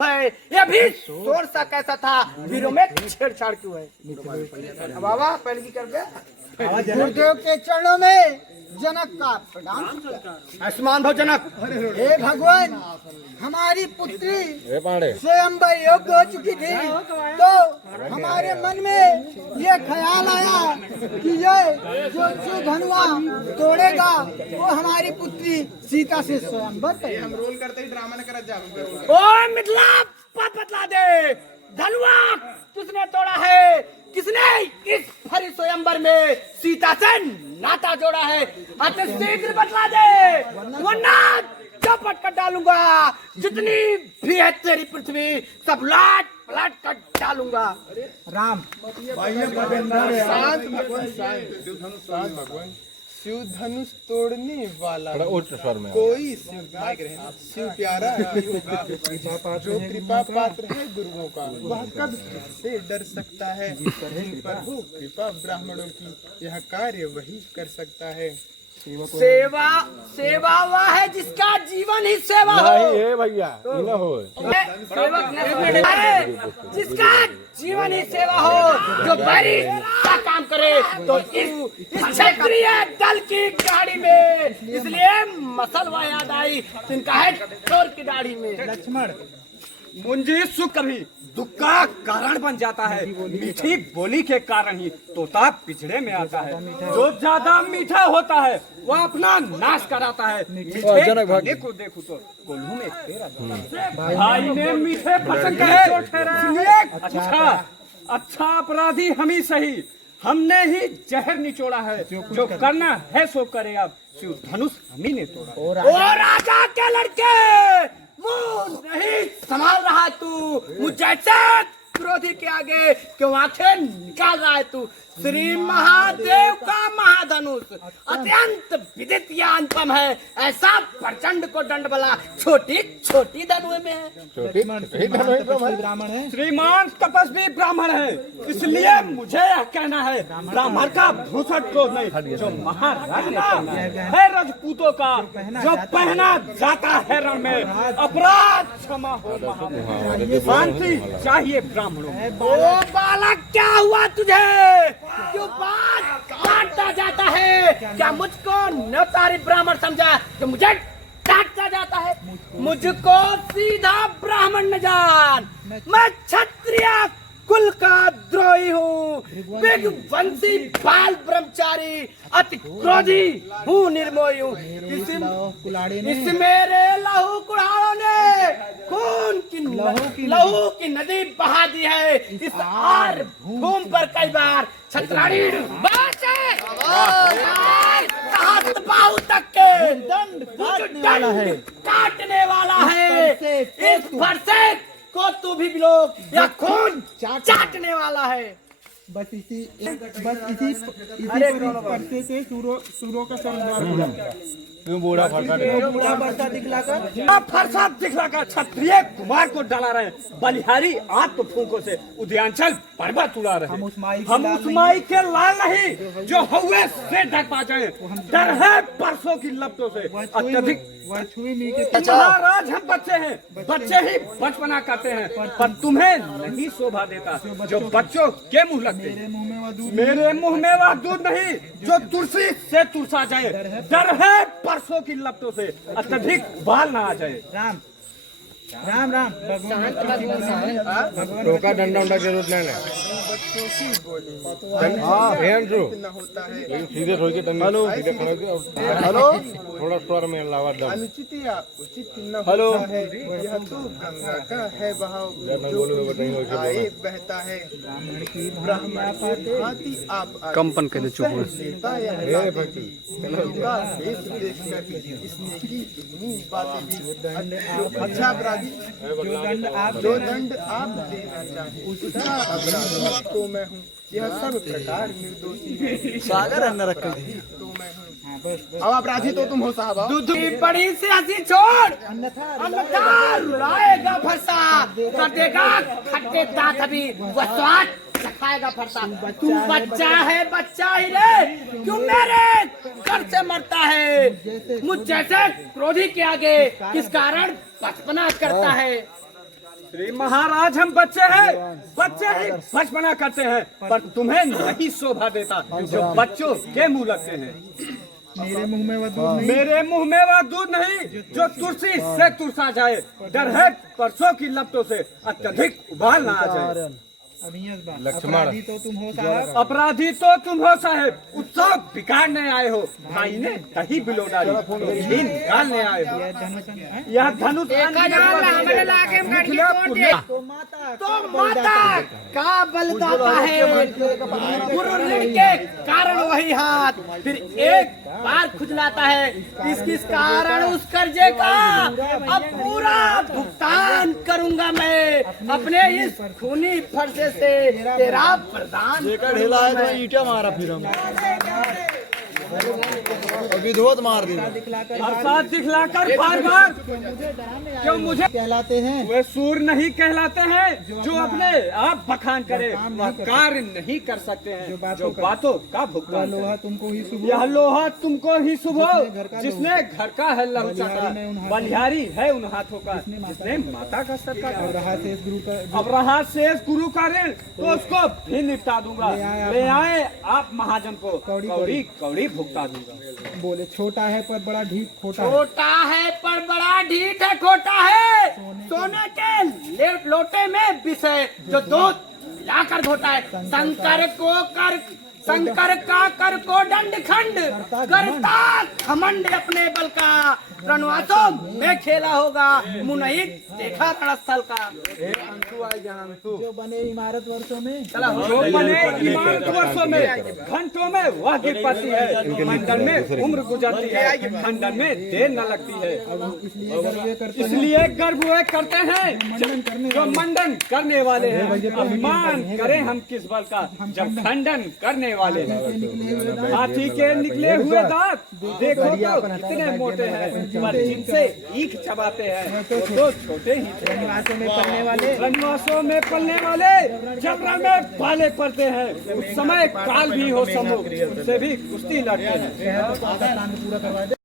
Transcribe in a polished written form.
है, ये भी शोर सा कैसा था, वीरों में छेड़छाड़ क्यों है? बाबा पहले की कर दे। गुरुदेव के चरणों में जनक का प्रणाम। आयुष्मान भव जनक। हे भगवान, हमारी पुत्री स्वयंवर योग्य हो चुकी थी, तो हमारे मन में ये ख्याल आया कि ये जो धनुआ तोड़ेगा वो हमारी पुत्री सीता से स्वयंवर। हम रोल करते ही ड्रामा न कर जा। ओए मिथिला बात बतला दे, धनुआ किसने तोड़ा है? किसने इस हरि स्वयंवर में सीता से नाता जोड़ा है? अति शीघ्र बतला दे, वरना चौपट कर डालूंगा। जितनी भी है तेरी पृथ्वी सब लाट पलाट कर डालूंगा। राम भगवान शिव धनुष तोड़ने वाला कोई शिव प्यारा जो कृपा पात्र है गुरुओं का, वह कब से डर सकता है? प्रभु कृपा ब्राह्मणों की यह कार्य वही कर सकता है। सेवा सेवा वह है जिसका जीवन ही सेवा हो। नहीं भैया सेवक है जिसका जीवन ही सेवा हो, जो बैरी का काम करे। तो इस क्षत्रिय दल की गाड़ी में इसलिए मसलवा याद आई, तिनका है चोर की दाढ़ी में। लक्ष्मण, मुंजी सुख कभी दुख का कारण बन जाता है। मीठी बोली के कारण ही तोता पिछड़े में आता है। जो ज्यादा मीठा होता है वह अपना नाश कराता है। मीठे को देखो तो कोल्हू में तेरा भाई ने मीठे पसंद करे। अच्छा अपराधी हम ही सही, हमने ही जहर निचोड़ा है। जो करना है सो करे, अब शिव धनुष हम ही ने तोड़ा। ओ राजा के लड़के, मुंह नहीं संभाल रहा तू, मुझ जैसे क्रोधी के आगे क्यों आंखें निकाल रहा है तू? श्री महादेव का महाधनुष अत्यंत विदित या अनुपम है, ऐसा प्रचंड को दंड बला छोटी छोटी धनुए में है। ब्राह्मण है, श्रीमान तपस्वी ब्राह्मण है, इसलिए मुझे यह कहना है, ब्राह्मण का भूषण क्रोध नहीं, जो महाराज है राजपूतों का, जो पहना जाता है रण में, अपराध क्षमा हो शांति चाहिए ब्राह्मणों। ओ बालक, क्या हुआ तुझे? क्यों बात काटता जाता है? क्या मुझको नवतारी ब्राह्मण समझा कि मुझे डांटता जाता है? मुझको सीधा ब्राह्मण न जान, मैं क्षत्रिय कुल का द्रोही हूँ, वंशी बाल ब्रह्मचारी, अति क्रोधी हूँ, निर्मोही हूँ। इस मेरे लहू कुल्हाड़ों ने खून की लहू की नदी बहा दी है। इस आर भूमि पर कई बार छत्राणी बाहु तक के दंड काटने वाला है। इस फरसे को तू भी लोग या खून चाटने वाला है। बस इसी पर्चे से सूरों का संहार बूढ़ा फरसा दिखलाकर फरसा दिखलाकर क्षत्रिय कुमार को डरा रहे, बलिहारी आत्म फूकों से उद्यांचल पर्वत उड़ा रहे। हम उस माई के लाल नहीं जो हवे से ढक पा जाए। डर है परसों की लपटों से अत्यधिक। महाराज हम बच्चे हैं, बच्चे ही बचपना करते हैं, पर तुम्हें नहीं शोभा देता जो बच्चों के मुंह लगते। मेरे मुंह में वह दूध नहीं जो तुलसी से तुलसा जाए। डर है परसों की लपटों से अत्यधिक बाल ना आ जाए। राम राम राम टोका डंडा उंडा जरूरत नहीं है। सीधे ठोक के सीधे खड़े होके हेलो थोड़ा स्वर में लावा दम अनुचित या उचित न होता है। यह तो गंगा का है बहाव जो आए बहता है। ब्राह्मण की भांति आप कंपन के लिए चुप हो। इसने की इतनी बातें भी। अच्छा अपराधी, जो दंड आप देना चाहे उसका अपराधी तो मैं हूँ। यह सब प्रकार निर्दोषी है। सागर अंदर रख तो मैं हूँ। अब अपराधी तो तुम हो साहब। दूध की बड़ी सी हंसी छोड़, अन्यथा रुलाएगा फरसा, कर देगा खट्टे दांत अभी वह स्वाद चखाएगा फरसा। तू बच्चा है, बच्चा ही रे, क्यों मेरे कर से मरता है? मुझ जैसे क्रोधी के आगे किस कारण बचपना करता है? श्री महाराज हम बच्चे ही बचपना करते हैं, पर तुम्हें नहीं शोभा देता जो बच्चों के मुंह लगते हैं। मेरे मुंह में वह दूध मेरे मुंह में वह दूध नहीं जो तुलसी से तुरसा जाए। डर है परसों की लपटों से अत्यधिक उबाल ना आ जाए। लक्ष्मण अपराधी तो तुम हो साहब, अपराधी तो तुम हो साहेब, उत्सव बिगाड़ने आए हो। भाई ने दही बिलो डाली घी निकालने आए हो। यह धनुष तो माता का बलदाता है, गुरु ऋण के कारण वही हाथ फिर एक बार खुजलाता है। किस किस कारण उस कर्जे का अब पूरा भुगतान करूंगा मैं, अपने इस खूनी फर्जे से तेरा प्रदान ढेला है तो ईंटा मारा फिर हम विधवत मार दी। प्रसाद दिखलाकर बार बार क्यों मुझे कहलाते हैं। वे सूर नहीं कहलाते हैं जो अपने आप बखान करे, वह कार्य नहीं कर सकते हैं जो बातों का भुगतान लोहा करे। तुमको ही शुभ, यह लोहा तुमको ही शुभ हो जिसने घर का है लहू चाचा, बलिहारी है उन हाथों का जिसने माता का सत्कार और करा। रहा शेष गुरु का, अब रहा शेष गुरु का ऋण तो उसको भी निपटा दूंगा। ले आए आप महाजन को, कौड़ी कौड़ी भुगता दूंगा। बोले छोटा है पर बड़ा ढीठ खोटा है। छोटा है पर बड़ा ढीठ है, खोटा है सोने के लोटे में विष है जो दूध लाकर घोटा है। शंकर का कर को दंड खंड करता घमंड अपने बल का, रणवासों में खेला होगा मुनही देखा रणस्थल का। जो बने इमारत वर्षों में, जो बने इमारत वर्षों में घंटों में वह गिर पाती है, मंडन में उम्र गुजरती है, खंडन में देर न लगती है। इसलिए गर्व वे करते हैं जो मंडन करने वाले हैं। अभिमान करें हम किस बल का जब खंडन करने वाले हैं। हाथी के निकले हुए दांत देखो तो कितने मोटे हैं, पर जिनसे ईख चबाते हैं वो तो छोटे ही थे। वनवासों में पलने वाले जब रण में पाले पड़ते हैं, उस समय काल भी हो सम्मुख उससे भी कुश्ती लड़ते हैं। पूरा करवा दे।